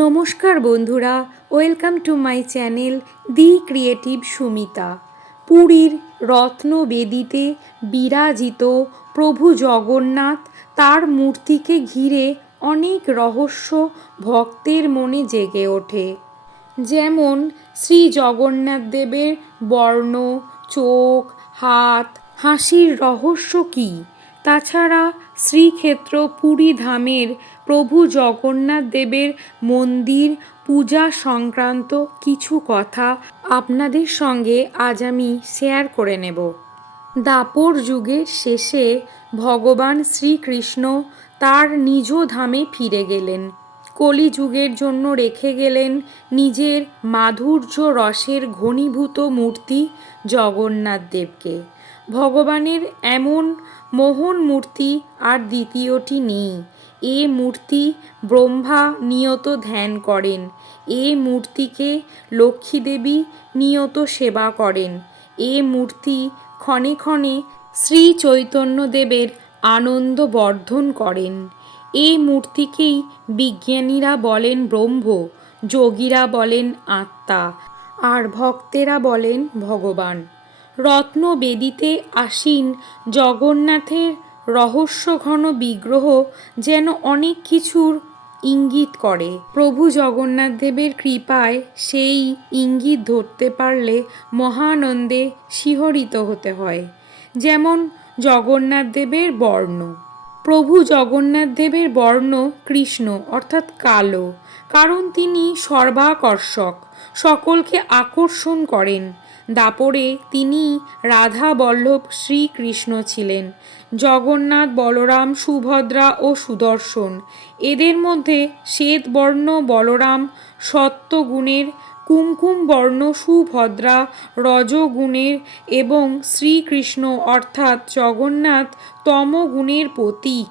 নমস্কার বন্ধুরা, welcome to my channel the creative Sumita. পুরীর রত্নবেদিতে বিরাজিত প্রভু জগন্নাথ তার মূর্তিকে ঘিরে অনেক রহস্য ভক্তের মনে জেগে ওঠে। যেমন শ্রী জগন্নাথ দেবের বর্ণ, চোখ, হাত, হাসির রহস্য কী? তাছাড়া শ্রীক্ষেত্র পুরী ধামের প্রভু জগন্নাথ দেবের মন্দির পূজা সংক্রান্ত কিছু কথা আপনাদের সঙ্গে আজ আমি শেয়ার করে নেব। দাপর যুগের শেষে ভগবান শ্রীকৃষ্ণ তার নিজ ধামে ফিরে গেলেন। কলিযুগের জন্য রেখে গেলেন নিজের মাধুর্য রসের ঘনীভূত মূর্তি জগন্নাথ দেবকে। ভগবানের এমন মোহন মূর্তি আর দ্বিতীয়টি নেই। এ মূর্তি ব্রহ্মা নিয়ত ধ্যান করেন। এ মূর্তিকে লক্ষ্মী দেবী নিয়ত সেবা করেন। এ মূর্তি ক্ষণে ক্ষণে শ্রী চৈতন্যদেবের আনন্দ বর্ধন করেন। এই মূর্তিকেই বিজ্ঞানীরা বলেন ব্রহ্ম, যোগীরা বলেন আত্মা, আর ভক্তেরা বলেন ভগবান। রত্নবেদিতে আসীন জগন্নাথের রহস্যঘন বিগ্রহ যেন অনেক কিছুর ইঙ্গিত করে। প্রভু জগন্নাথ দেবের কৃপায় সেই ইঙ্গিত ধরতে পারলে মহানন্দে শিহরিত হতে হয়, যেমন জগন্নাথ দেবের বর্ণ। প্রভু জগন্নাথ দেবের বর্ণ কৃষ্ণ, অর্থাৎ কালো, কারণ তিনি সর্বাকর্ষক, সকলকে আকর্ষণ করেন। দাপরে তিনি রাধা বল্লভ শ্রীকৃষ্ণ ছিলেন, জগন্নাথ, বলরাম, সুভদ্রা ও সুদর্শন। এদের মধ্যে শ্বেতবর্ণ, বলরাম, সত্যগুণের কুমকুম বর্ণ সুভদ্রা, রজগুণের এবং শ্রীকৃষ্ণ অর্থাৎ জগন্নাথ তমগুণের প্রতীক।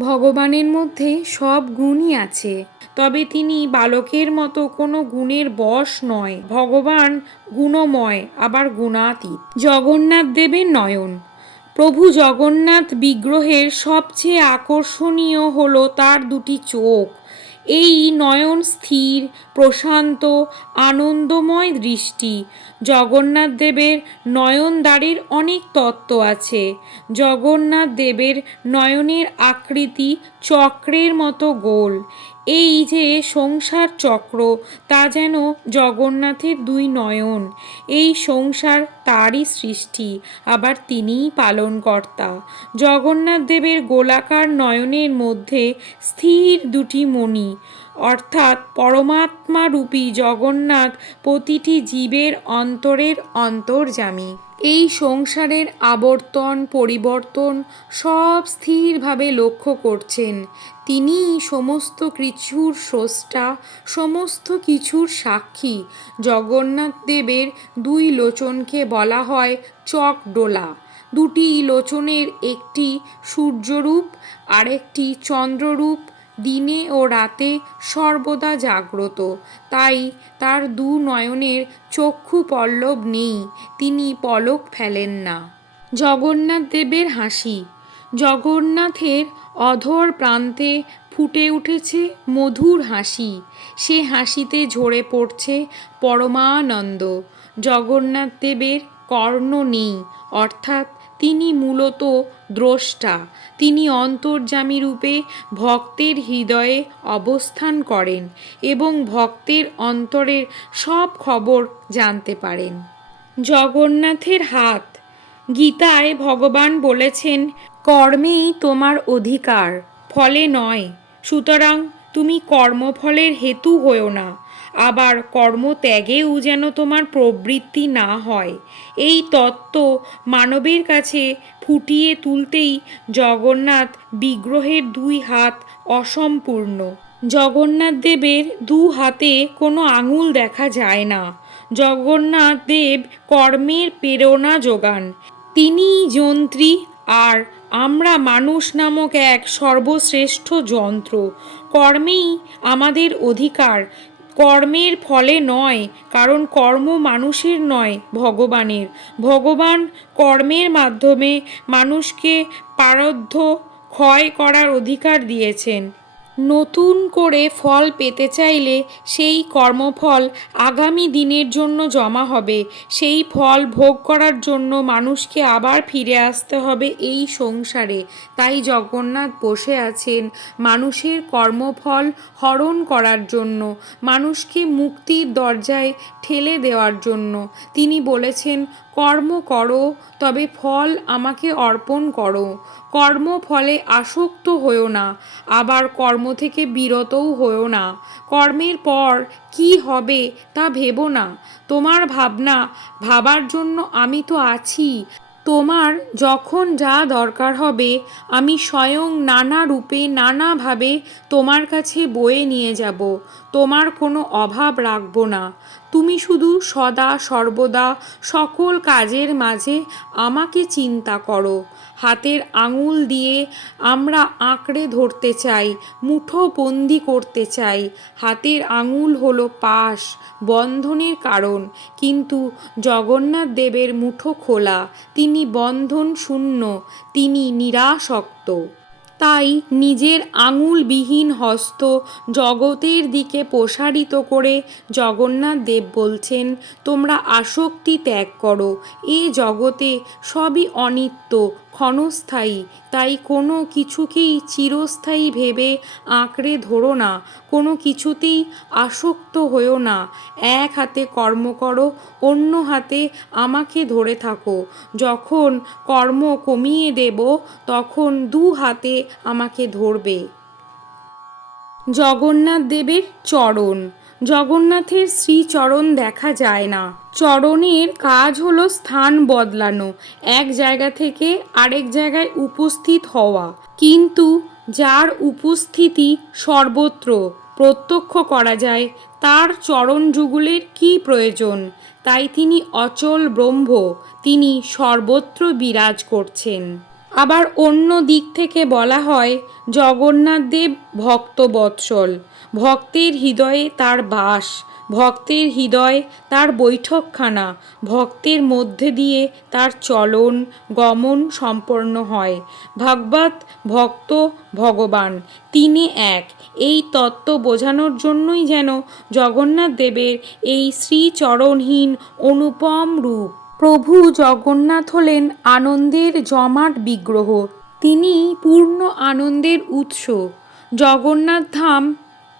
ভগবানের মধ্যে সব গুণই আছে। তবে তিনি বালকের মতো কোনো গুণের বশ নয়। ভগবান গুণময়, আবার গুণাতীত। জগন্নাথ দেবের নয়ন। প্রভু জগন্নাথ বিগ্রহের সবচেয়ে আকর্ষণীয় হল তার দুটি চোখ। এই নয়ন স্থির, প্রশান্ত, আনন্দময় দৃষ্টি। জগন্নাথ দেবের নয়নদ্বারের অনেক তত্ত্ব আছে। জগন্নাথ দেবের নয়নের আকৃতি চক্রের মতো গোল। এই যে সংসার চক্র, তা যেন জগন্নাথের দুই নয়ন। এই সংসার তারই সৃষ্টি, আবার তিনিই পালনকর্তা। জগন্নাথ দেবের গোলাকার নয়নের মধ্যে স্থির দুটি মণি। অর্থাৎ পরমাত্মারূপী জগন্নাথ প্রতিটি জীবের অন্তরের অন্তর্যামী। এই সংসারের আবর্তন, পরিবর্তন সব স্থিরভাবে লক্ষ্য করছেন। তিনিই সমস্ত কিছুর স্রষ্টা, সমস্ত কিছুর সাক্ষী। জগন্নাথ দেবের দুই লোচনকে বলা হয় চকডোলা। দুটি লোচনের একটি সূর্যরূপ, আরেকটি চন্দ্ররূপ দিনে ও রাতে সর্বদা জাগ্রত। তাই তার দু নয়নের চক্ষু পল্লব নেই, তিনি পলক ফেলেন না। জগন্নাথ দেবের হাসি। জগন্নাথের অধর প্রান্তে ফুটে উঠেছে মধুর হাসি। সে হাসিতে ঝরে পড়ছে পরমানন্দ। জগন্নাথ দেবের কর্ণ নেই, অর্থাৎ তিনি মূলত দ্রষ্টা। তিনি অন্তর্যামী রূপে ভক্তের হৃদয়ে অবস্থান করেন এবং ভক্তের অন্তরের সব খবর জানতে পারেন। জগন্নাথের হাত। গীতায় ভগবান বলেছেন, কর্মেই তোমার অধিকার, ফলে নয়। সুতরাং তুমি কর্মফলের হেতু হও না। আবার কর্মত্যাগেও যেন তোমার প্রবৃত্তি না হয়। এই তত্ত্ব মানবের কাছে ফুটিয়ে তুলতেই জগন্নাথ বিগ্রহের দুই হাত অসম্পূর্ণ। জগন্নাথ দেবের দু হাতে কোনো আঙুল দেখা যায় না। জগন্নাথ দেব কর্মের প্রেরণা যোগান। তিনিই যন্ত্রী আর আমরা মানুষ নামক এক সর্বশ্রেষ্ঠ যন্ত্র। কর্মেই আমাদের অধিকার। কর্মের ফলে নয়, কারণ কর্ম মানুষের নয়, ভগবানের। ভগবান কর্মের মাধ্যমে মানুষকে পারদ্ধ ক্ষয় করার অধিকার দিয়েছেন। নতুন করে ফল পেতে চাইলে সেই কর্মফল আগামী দিনের জন্য জমা হবে। সেই ফল ভোগ করার জন্য মানুষকে আবার ফিরে আসতে হবে এই সংসারে। তাই জগন্নাথ বসে আছেন মানুষের কর্মফল হরণ করার জন্য, মানুষকে মুক্তির দরজায় ঠেলে দেওয়ার জন্য। তিনি বলেছেন কর্ম করো, তবে ফল আমাকে অর্পণ করো। কর্মফলে আসক্ত হও না, আবার কর্ম থেকে বিরতও হও না। কর্মের পর কি হবে তা ভেবো না। তোমার ভাবনা, ভাবার জন্য আমি তো আছি। তোমার যখন যা দরকার হবে, আমি স্বয়ং নানা রূপে, নানাভাবে তোমার কাছে বয়ে নিয়ে যাব। তোমার কোনো অভাব রাখব না। তুমি শুধু সদা, সর্বদা, সকল কাজের মাঝে আমাকে চিন্তা করো। হাতের আঙুল দিয়ে আমরা আঁকড়ে ধরতে চাই মুঠো বন্দি করতে চাই। হাতের আঙুল হলো পাশ, বন্ধনের কারণ। কিন্তু জগন্নাথ দেবের মুঠো খোলা, তিনি বন্ধন শূন্য, তিনি নিরাসক্ত। তাই নিজের আঙুলবিহীন হস্ত জগতের দিকে প্রসারিত করে জগন্নাথ দেব বলছেন, তোমরা আসক্তি ত্যাগ করো। এ জগতে সবই অনিত্য। ক্ষণস্থায়ী, তাই কোনো কিছুকেই চিরস্থায়ী ভেবে আঁকড়ে ধরো না, কোনো কিছুতেই আসক্ত হও না। এক হাতে কর্ম করো, অন্য হাতে আমাকে ধরে থাকো। যখন কর্ম কমিয়ে দেব, তখন দু হাতে আমাকে ধরবে। জগন্নাথ দেবের চরণ জগন্নাথের শ্রীচরণ দেখা যায় না। চরণের কাজ হলো স্থান বদলানো, এক জায়গা থেকে আরেক জায়গায় উপস্থিত হওয়া। কিন্তু যার উপস্থিতি সর্বত্র প্রত্যক্ষ করা যায়, তার চরণ যুগলের কী প্রয়োজন? তাই তিনি অচল ব্রহ্ম, তিনি সর্বত্র বিরাজ করছেন। আবার অন্য দিক থেকে বলা হয় জগন্নাথ দেব ভক্তবৎসল। ভক্তের হৃদয়ে তার বাস, ভক্তের হৃদয় তার বৈঠকখানা, ভক্তের মধ্যে দিয়ে তার চলন, গমন সম্পন্ন হয়। ভাগবত ভক্ত ভগবান, তিনি এক। এই তত্ত্ব বোঝানোর জন্যই যেন জগন্নাথ দেবের এই শ্রীচরণহীন অনুপম রূপ। প্রভু জগন্নাথ হলেন আনন্দের জমাট বিগ্রহ। তিনি পূর্ণ আনন্দের উৎস। জগন্নাথ ধাম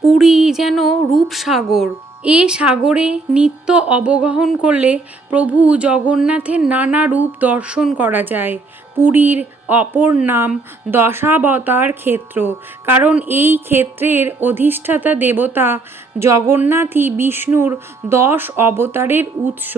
পুরী যেন রূপসাগর। এ সাগরে নিত্য অবগাহন করলে প্রভু জগন্নাথের নানা রূপ দর্শন করা যায়। পুরীর অপর নাম দশাবতার ক্ষেত্র, কারণ এই ক্ষেত্রের অধিষ্ঠাতা দেবতা জগন্নাথই বিষ্ণুর দশ অবতারের উৎস।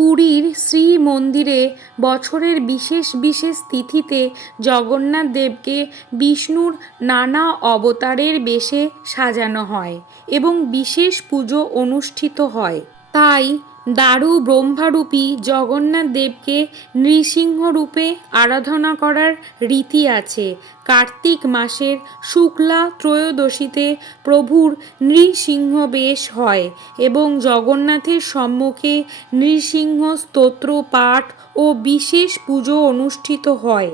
পুরীর শ্রী মন্দিরে বছরের বিশেষ বিশেষ তিথিতে জগন্নাথ দেবকে বিষ্ণুর নানা অবতারের বেশে সাজানো হয় এবং বিশেষ পুজো অনুষ্ঠিত হয়। তাই দারু ব্রহ্মারূপী জগন্নাথ দেবকে নৃসিংহরূপে আরাধনা করার রীতি আছে। কার্তিক মাসের শুক্লা ত্রয়োদশীতে প্রভুর নৃসিংহ বেশ হয় এবং জগন্নাথের সম্মুখে নৃসিংহ স্তোত্র, পাঠ ও বিশেষ পুজো অনুষ্ঠিত হয়।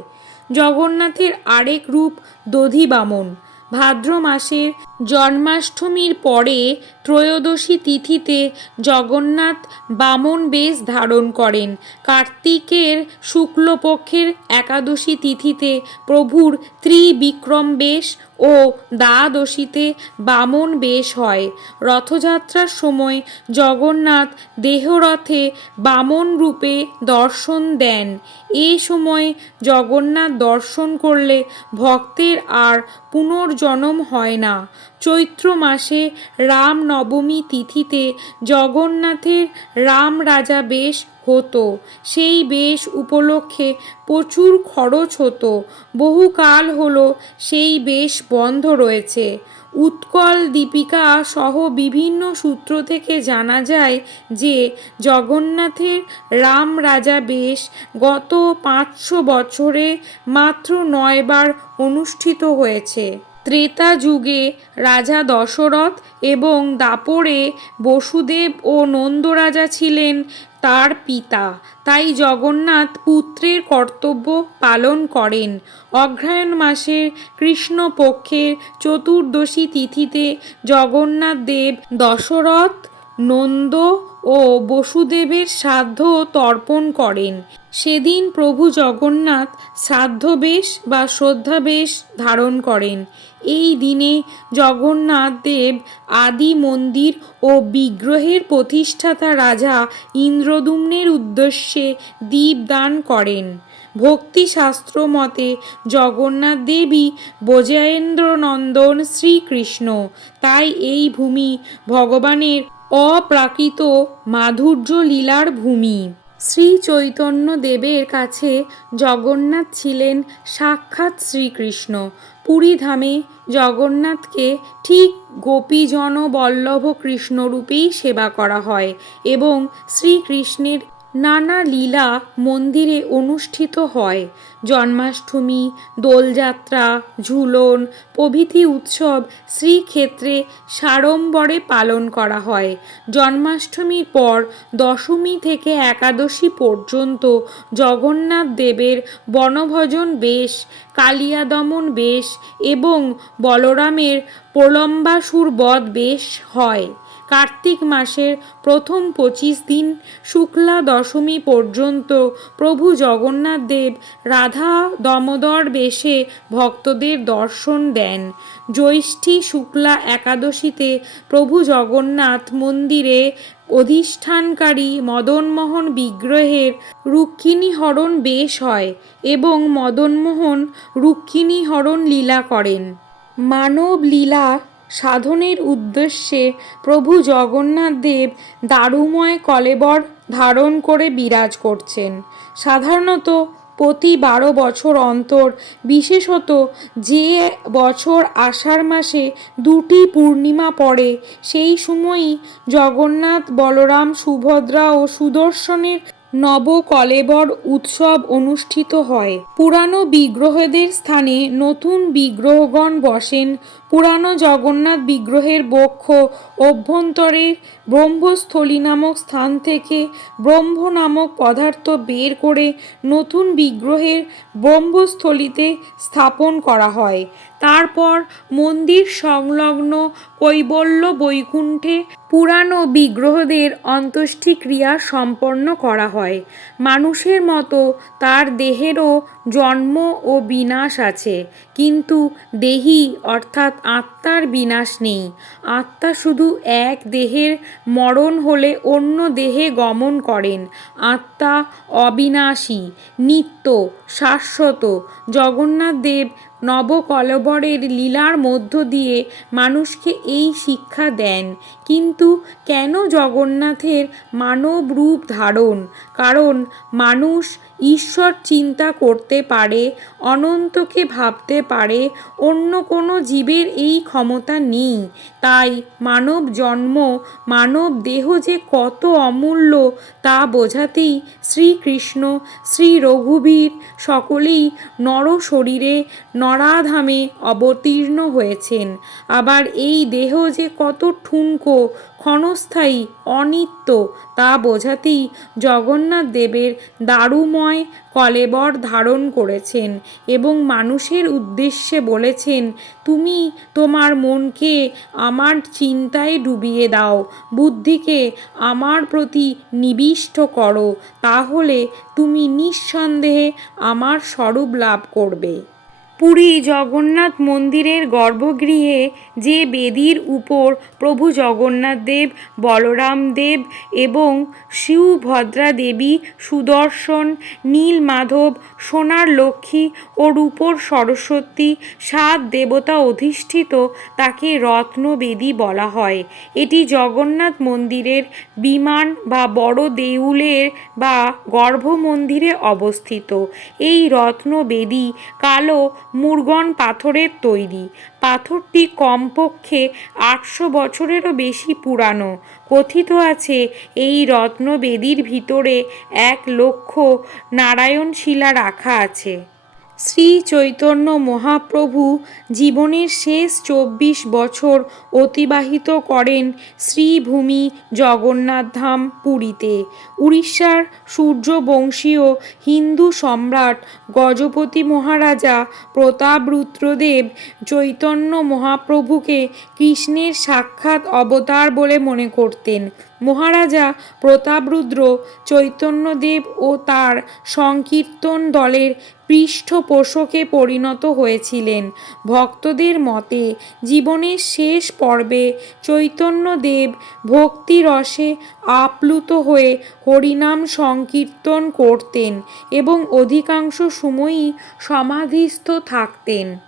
জগন্নাথের আরেক রূপ দধিবামন। ভাদ্র মাসের জন্মাষ্টমীর পরে ত্রয়োদশী তিথিতে জগন্নাথ বামন বেশ ধারণ করেন। কার্তিকের শুক্লপক্ষের একাদশী তিথিতে প্রভুর ত্রিবিক্রম বেশ ও দ্বাদশীতে বামন বেশ হয়। রথযাত্রার সময় জগন্নাথ দেহরথে বামন রূপে দর্শন দেন। এ সময় জগন্নাথ দর্শন করলে ভক্তের আর পুনর্জন্ম হয় না। চৈত্র মাসে রাম নবমী তিথিতে জগন্নাথের রাম রাজা বেশ হতো। সেই বেশ উপলক্ষে প্রচুর খরচ হতো। বহুকাল হলো সেই বেশ বন্ধ রয়েছে। উৎকল দীপিকা সহ বিভিন্ন সূত্র থেকে জানা যায় যে, জগন্নাথের রাম রাজা বেশ গত পাঁচশো বছরে মাত্র নয়বার অনুষ্ঠিত হয়েছে। ত্রেতা যুগে রাজা দশরথ এবং দাপরে বসুদেব ও নন্দরাজা ছিলেন তার পিতা। তাই জগন্নাথ পুত্রের কর্তব্য পালন করেন। অগ্রহায়ণ মাসের কৃষ্ণপক্ষের চতুর্দশী তিথিতে জগন্নাথ দেব দশরথ, নন্দ ও বসুদেবের শ্রাদ্ধ তর্পণ করেন। সেদিন প্রভু জগন্নাথ শ্রাদ্ধবেশ বা শ্রদ্ধাবেশ ধারণ করেন। এই দিনে জগন্নাথ দেব আদি মন্দির ও বিগ্রহের প্রতিষ্ঠাতা রাজা ইন্দ্রদুম্নের উদ্দেশ্যে দীপদান করেন। ভক্তিশাস্ত্র মতে জগন্নাথ দেবী বজেন্দ্রনন্দন শ্রীকৃষ্ণ। তাই এই ভূমি ভগবানের অপ্রাকৃত মাধুর্য লীলার ভূমি। শ্রী চৈতন্য দেবের কাছে জগন্নাথ ছিলেন সাক্ষাৎ শ্রীকৃষ্ণ। পুরীধামে জগন্নাথকে ঠিক গোপীজন বল্লভ কৃষ্ণরূপেই সেবা করা হয় এবং শ্রীকৃষ্ণের নানা লীলা মন্দিরে অনুষ্ঠিত হয়। জন্মাষ্টমী, দোলযাত্রা, ঝুলন, প্রভৃতি উৎসব শ্রীক্ষেত্রে সাড়ম্বরে পালন করা হয়। জন্মাষ্টমীর পর দশমী থেকে একাদশী পর্যন্ত জগন্নাথ দেবের বনভোজন বেশ, কালিয়াদমন বেশ এবং বলরামের প্রলম্বাসুর বধ বেশ হয়। কার্তিক মাসের প্রথম পঁচিশ দিন শুক্লা দশমী পর্যন্ত প্রভু জগন্নাথ দেব রাধা দমোদর বেশে ভক্তদের দর্শন দেন। জ্যৈষ্ঠী শুক্লা একাদশীতে প্রভু জগন্নাথ মন্দিরে অধিষ্ঠানকারী মদনমোহন বিগ্রহের রুক্মিণী হরণ বেশ হয় এবং মদনমোহন রুক্মিণী হরণ লীলা করেন। মানব লীলা সাধনের উদ্দেশ্যে প্রভু জগন্নাথ দেব দারুময় কলেবর ধারণ করে বিরাজ করছেন। সাধারণত প্রতি বারো বছর অন্তর, বিশেষত যে বছর আষাঢ় মাসে দুটি পূর্ণিমা পড়ে, সেই সময়ই জগন্নাথ বলরাম সুভদ্রা ও সুদর্শনের নবকলেবর উৎসব অনুষ্ঠিত হয়। পুরানো বিগ্রহদের স্থানে নতুন বিগ্রহগণ বসেন। পুরানো জগন্নাথ বিগ্রহের বক্ষ অভ্যন্তরের ব্রহ্মস্থলী নামক স্থান থেকে ব্রহ্ম নামক পদার্থ বের করে নতুন বিগ্রহের ব্রহ্মস্থলীতে স্থাপন করা হয়। তারপর মন্দির সংলগ্ন কৈবল্য বৈকুণ্ঠে পুরানো বিগ্রহদের অন্ত্যেষ্টিক্রিয়া সম্পন্ন করা হয়। মানুষের মতো তার দেহেরও জন্ম ও বিনাশ আছে। কিন্তু দেহি অর্থাৎ আত্মার বিনাশ নেই। আত্মা শুধু এক দেহের মরণ হলে অন্য দেহে গমন করেন। আত্মা অবিনাশী, নিত্য, শাশ্বত। জগন্নাথ দেব নবকলবরের লীলার মধ্য দিয়ে মানুষকে এই শিক্ষা দেন। কিন্তু কেন জগন্নাথের মানব রূপ ধারণ? কারণ মানুষ ঈশ্বর চিন্তা করতে পারে, অনন্তকে ভাবতে পারে, অন্য কোনো জীবের এই ক্ষমতা নেই। তাই মানব জন্ম, মানব দেহ যে কত অমূল্য তা বোঝাতেই শ্রীকৃষ্ণ শ্রী রঘুবীর সকলেই নর শরীরে নরাধামে অবতীর্ণ হয়েছেন। আবার এই দেহ যে কত ঠুনকো ক্ষণস্থায়ী, অনিত্য, তা বোঝাতেই জগন্নাথ দেবের দারুময় কলেবর ধারণ করেছেন এবং মানুষের উদ্দেশ্যে বলেছেন, তুমি তোমার মনকে আমার চিন্তায় ডুবিয়ে দাও, বুদ্ধিকে আমার প্রতি নিবিষ্ট করো, তাহলে তুমি নিঃসন্দেহে আমার স্বরূপ লাভ করবে। পুরী জগন্নাথ মন্দিরের গর্ভগৃহে যে বেদির উপর প্রভু জগন্নাথ দেব, বলরাম দেব এবং সুভদ্রা দেবী সুদর্শন নীল মাধব সোনার লক্ষ্মী ও রূপর সরস্বতী সাত দেবতা অধিষ্ঠিত তাকে রত্নবেদী বলা হয়। এটি জগন্নাথ মন্দিরের বিমান বা বড় দেউলের বা গর্ভমন্দিরে অবস্থিত। এই রত্নবেদী কালো মুরগন পাথরের তৈরি। পাথরটি কমপক্ষে আটশো বছরেরও বেশি পুরানো। কথিত আছে, এই রত্নবেদীর ভিতরে এক লক্ষ নারায়ণ শিলা রাখা আছে। শ্রী চৈতন্য মহাপ্রভু জীবনের শেষ চব্বিশ বছর অতিবাহিত করেন শ্রীভূমি জগন্নাথধাম পুরীতে। উড়িষ্যার সূর্যবংশীয় হিন্দু সম্রাট গজপতি মহারাজা প্রতাপরুদ্রদেব চৈতন্য মহাপ্রভুকে কৃষ্ণের সাক্ষাৎ অবতার বলে মনে করতেন। মহারাজা প্রতাপরুদ্র চৈতন্যদেব ও তার সংকীর্তন দলের পৃষ্ঠপোষকে পরিণত হয়েছিলেন। ভক্তদের মতে, জীবনের শেষ পর্বে চৈতন্যদেব ভক্তিরসে আপ্লুত হয়ে হরিনাম সংকীর্তন করতেন এবং অধিকাংশ সময়ই সমাধিস্থ থাকতেন।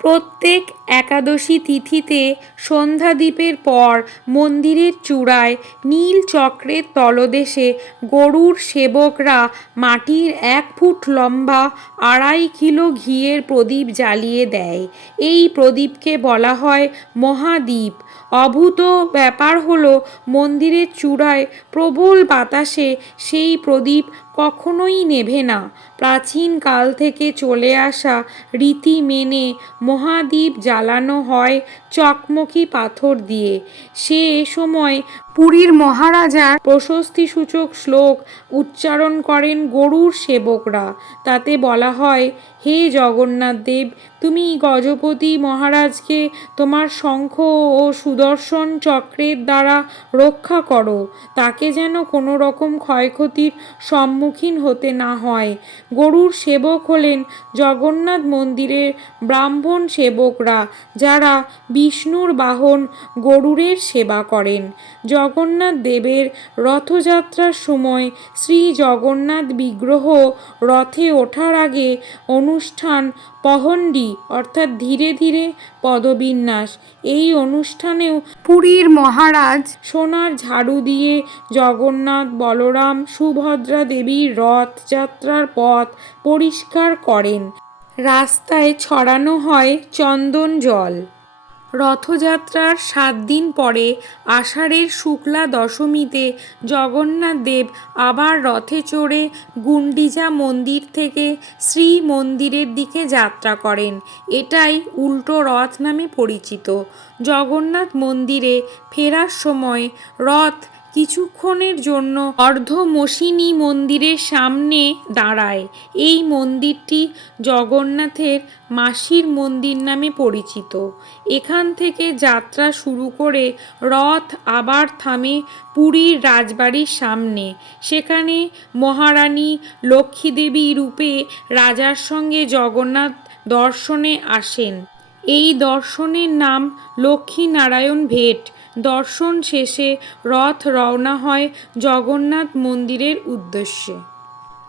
প্রত্যেক একাদশী তিথিতে সন্ধ্যাদ্বীপের পর মন্দিরের চূড়ায় নীল চক্রের তলদেশে গরুর সেবকরা মাটির এক ফুট লম্বা আড়াই কিলো ঘিয়ের প্রদীপ জ্বালিয়ে দেয়। এই প্রদীপকে বলা হয় মহাদ্বীপ অভূত ব্যাপার হলো মন্দিরের চূড়ায় প্রবল বাতাসে সেই প্রদীপ কখনোই নেভে না। প্রাচীন কাল থেকে চলে আসা রীতি মেনে মহাদ্বীপ জ্বালানো হয় চকমকি পাথর দিয়ে। সে সময় পুরীর মহারাজার প্রশস্তিসূচক শ্লোক উচ্চারণ করেন গরুর সেবকরা। তাতে বলা হয়, হে জগন্নাথ দেব, তুমি গজপতি মহারাজকে তোমার শঙ্খ ও সুদর্শন চক্রের দ্বারা রক্ষা করো। তাকে যেন কোনো রকম ক্ষয়ক্ষতির সম্মুখীন হতে না হয়। গরুর সেবক হলেন জগন্নাথ মন্দিরের ব্রাহ্মণ সেবকরা, যারা বিষ্ণুর বাহন গরুরের সেবা করেন। জগন্নাথ দেবের রথযাত্রার সময় শ্রী জগন্নাথ বিগ্রহ রথে ওঠার আগে অনুষ্ঠান পহণ্ডি অর্থাৎ ধীরে ধীরে পদবিন্যাস। এই অনুষ্ঠানেও পুরীর মহারাজ সোনার ঝাড়ু দিয়ে জগন্নাথ বলরাম সুভদ্রা দেবীর রথযাত্রার পথ পরিষ্কার করেন। রাস্তায় ছড়ানো হয় চন্দন জল। রথযাত্রার সাত দিন পরে আষাঢ়ের শুক্লা দশমীতে জগন্নাথ দেব আবার রথে চড়ে গুন্ডিজা মন্দির থেকে শ্রী মন্দিরের দিকে যাত্রা করেন। এটাই উল্টো রথ নামে পরিচিত। জগন্নাথ মন্দিরে ফেরার সময় রথ কিছুক্ষণের জন্য অর্ধমোশিনী মন্দিরের সামনে দাঁড়ায়। এই মন্দিরটি জগন্নাথের মাসির মন্দির নামে পরিচিত। এখান থেকে যাত্রা শুরু করে রথ আবার থামে পুরীর রাজবাড়ির সামনে। সেখানে মহারানী লক্ষ্মীদেবী রূপে রাজার সঙ্গে জগন্নাথ দর্শনে আসেন। এই দর্শনের নাম লক্ষ্মীনারায়ণ ভেট। দর্শন শেষে রথ রওনা হয় জগন্নাথ মন্দিরের উদ্দেশ্যে।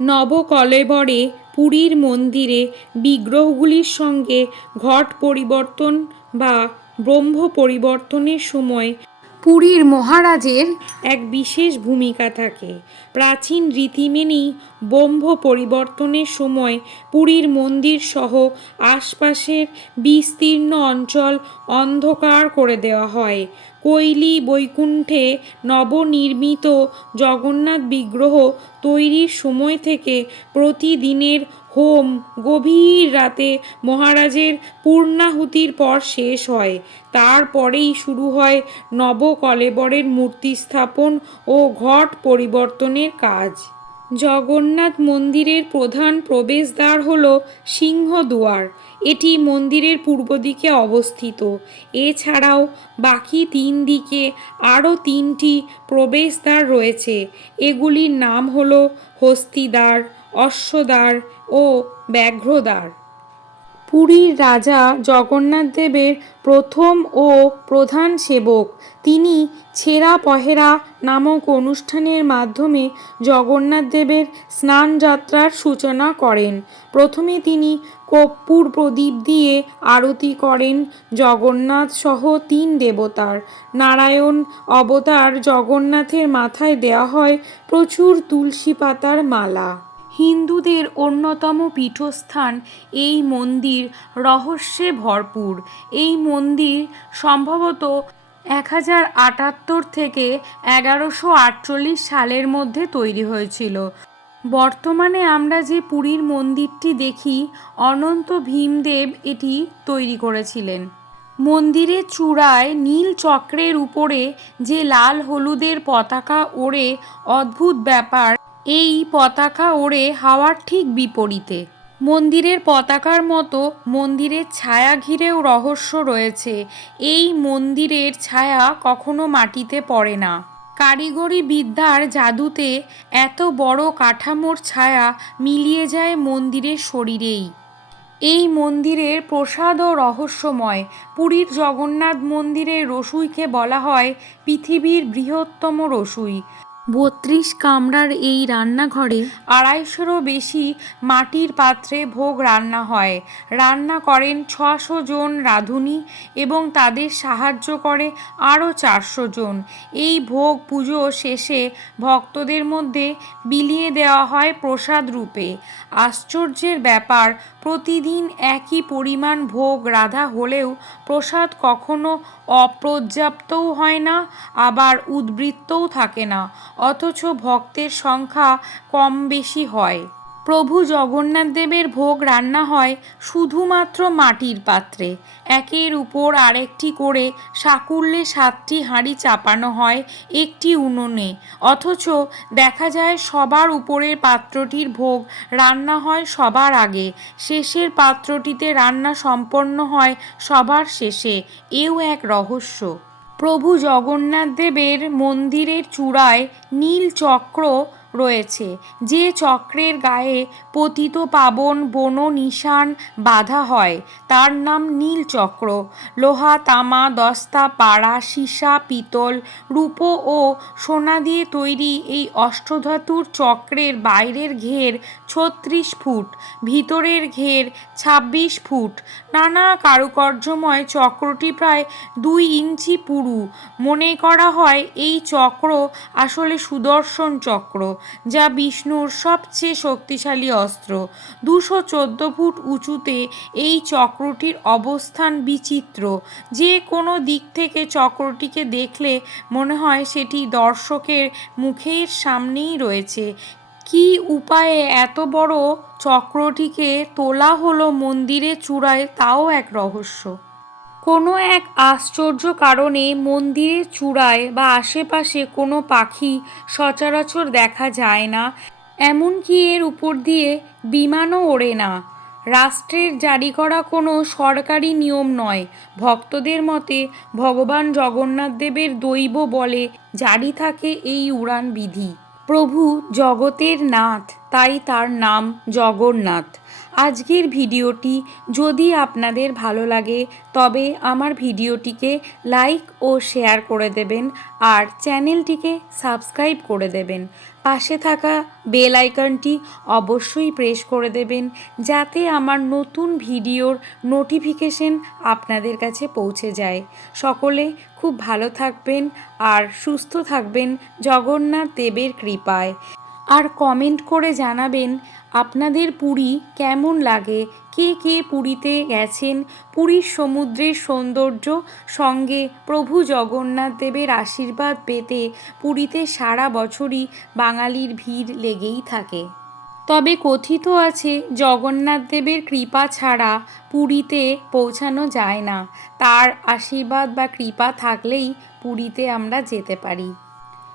নবকলেবরে পুরীর মন্দিরে বিগ্রহগুলির সঙ্গে ঘট পরিবর্তন বা ব্রহ্ম পরিবর্তনের সময় পুরীর মহারাজের এক বিশেষ ভূমিকা থাকে। প্রাচীন রীতি মেনেই ব্রহ্ম পরিবর্তনের সময় পুরীর মন্দির সহ আশপাশের বিস্তীর্ণ অঞ্চল অন্ধকার করে দেওয়া হয়। কৈলি বৈকুণ্ঠে নবনির্মিত জগন্নাথ বিগ্রহ তৈরির সময় থেকে প্রতিদিনের হোম গভীর রাতে মহারাজের পূর্ণাহুতির পর শেষ হয়। তারপরেই শুরু হয় নবকলেবরের মূর্তি স্থাপন ও ঘট পরিবর্তনের কাজ। জগন্নাথ মন্দিরের প্রধান প্রবেশদ্বার হল সিংহদুয়ার। এটি মন্দিরের পূর্ব দিকে অবস্থিত। এছাড়াও বাকি তিন দিকে আরও তিনটি প্রবেশদ্বার রয়েছে। এগুলির নাম হল হস্তিদ্বার অশ্বদ্বার ও ব্যাঘ্রদ্বার। পুরীর রাজা জগন্নাথ দেবের প্রথম ও প্রধান সেবক। তিনি ছেঁড়া পহেরা নামক অনুষ্ঠানের মাধ্যমে জগন্নাথ দেবের স্নানযাত্রার সূচনা করেন। প্রথমে তিনি কর্পূর প্রদীপ দিয়ে আরতি করেন জগন্নাথ সহ তিন দেবতার। নারায়ণ অবতার জগন্নাথের মাথায় দেওয়া হয় প্রচুর তুলসী পাতার মালা। হিন্দুদের অন্যতম পীঠস্থান এই মন্দির রহস্যে ভরপুর। এই মন্দির সম্ভবত এক হাজার আটাত্তর থেকে এগারোশো আটচল্লিশ সালের মধ্যে তৈরি হয়েছিল। বর্তমানে আমরা যে পুরীর মন্দিরটি দেখি, অনন্ত ভীমদেব এটি তৈরি করেছিলেন। মন্দিরের চূড়ায় নীল চক্রের উপরে যে লাল হলুদের পতাকা ওড়ে, অদ্ভুত ব্যাপার। এই পতাকা ওড়ে হাওয়ার ঠিক বিপরীতে। মন্দিরের পতাকার মতো মন্দিরের ছায়া ঘিরেও রহস্য রয়েছে। এই মন্দিরের ছায়া কখনো মাটিতে পড়ে না। কারিগরি বিদ্যার জাদুতে এত বড় কাঠামোর ছায়া মিলিয়ে যায় মন্দিরের শরীরেই। এই মন্দিরের প্রসাদও রহস্যময় পুরীর জগন্নাথ মন্দিরের রসুইকে বলা হয় পৃথিবীর বৃহত্তম রসুই। বত্রিশ কামরার এই রান্নাঘরে আড়াইশোরও বেশি মাটির পাত্রে ভোগ রান্না হয়। রান্না করেন ছশো জন রাঁধুনি এবং তাদের সাহায্য করে আরও চারশো জন। এই ভোগ পুজো শেষে ভক্তদের মধ্যে বিলিয়ে দেওয়া হয় প্রসাদ রূপে। আশ্চর্যের ব্যাপার, প্রতিদিন একই পরিমাণ ভোগ রাধা হলেও প্রসাদ কখনো অপর্যাপ্তও হয় না, আবার উদ্বৃত্তও থাকে না, অথচ ভক্তের সংখ্যা কম বেশি হয়। প্রভু জগন্নাথ দেবের ভোগ রান্না হয় শুধুমাত্র মাটির পাত্রে। একের উপর আরেকটি করে সাকুল্যে সাতটি হাঁড়ি চাপানো হয় একটি উনুনে। অথচ দেখা যায় সবার উপরের পাত্রটির ভোগ রান্না হয় সবার আগে। শেষের পাত্রটিতে রান্না সম্পন্ন হয় সবার শেষে। এও এক রহস্য। প্রভু জগন্নাথ দেবের মন্দিরের চূড়ায় নীল চক্র রয়েছে। যে চক্রের গায়ে পতিত পাবন বন নিশান বাঁধা হয়, তার নাম নীল চক্র লোহা, তামা, দস্তা, পাড়া, সীসা, পিতল, রূপো ও সোনা দিয়ে তৈরি এই অষ্টধাতুর চক্রের বাইরের ঘের ছত্রিশ ফুট, ভিতরের ঘের ছাব্বিশ ফুট। নানা কারুকার্যময় চক্রটি প্রায় দুই ইঞ্চি পুরু। মনে করা হয় এই চক্র আসলে সুদর্শন চক্র। যা বিষ্ণুর সবচেয়ে শক্তিশালী অস্ত্র। দুশো চোদ্দ ফুট উঁচুতে এই চক্রটির অবস্থান বিচিত্র। যে কোনো দিক থেকে চক্রটিকে দেখলে মনে হয় সেটি দর্শকের মুখের সামনেই রয়েছে। কী উপায়ে এত বড় চক্রটিকে তোলা হলো মন্দিরের চূড়ায় তাও এক রহস্য। কোনো এক আশ্চর্য কারণে মন্দিরের চূড়ায় বা আশেপাশে কোনো পাখি সচরাচর দেখা যায় না, এমনকি এর উপর দিয়ে বিমানও ওড়ে না। রাষ্ট্রের জারি করা কোনো সরকারি নিয়ম নয়। ভক্তদের মতে ভগবান জগন্নাথ দেবের দৈব বলে জারি থাকে এই উড়ান বিধি। প্রভু জগতের নাথ, তাই তার নাম জগন্নাথ। আজকের ভিডিওটি যদি আপনাদের ভালো লাগে, তবে আমার ভিডিওটিকে লাইক ও শেয়ার করে দেবেন আর চ্যানেলটিকে সাবস্ক্রাইব করে দেবেন। পাশে থাকা বেল আইকনটি অবশ্যই প্রেস করে দেবেন, যাতে আমার নতুন ভিডিওর নোটিফিকেশন আপনাদের কাছে পৌঁছে যায়। সকলে খুব ভালো থাকবেন আর সুস্থ থাকবেন জগন্নাথ দেবের কৃপায়। আর কমেন্ট করে জানাবেন আপনাদের পুরী কেমন লাগে? কে কে পুরীতে গেছেন? পুরীর সমুদ্রের সৌন্দর্য সঙ্গে প্রভু জগন্নাথ দেবের আশীর্বাদ পেতে পুরীতে সারা বছরই বাঙালির ভিড় লেগেই থাকে। তবে কথিত আছে, জগন্নাথ দেবের কৃপা ছাড়া পুরীতে পৌঁছানো যায় না। তার আশীর্বাদ বা কৃপা থাকলেই পুরীতে আমরা যেতে পারি।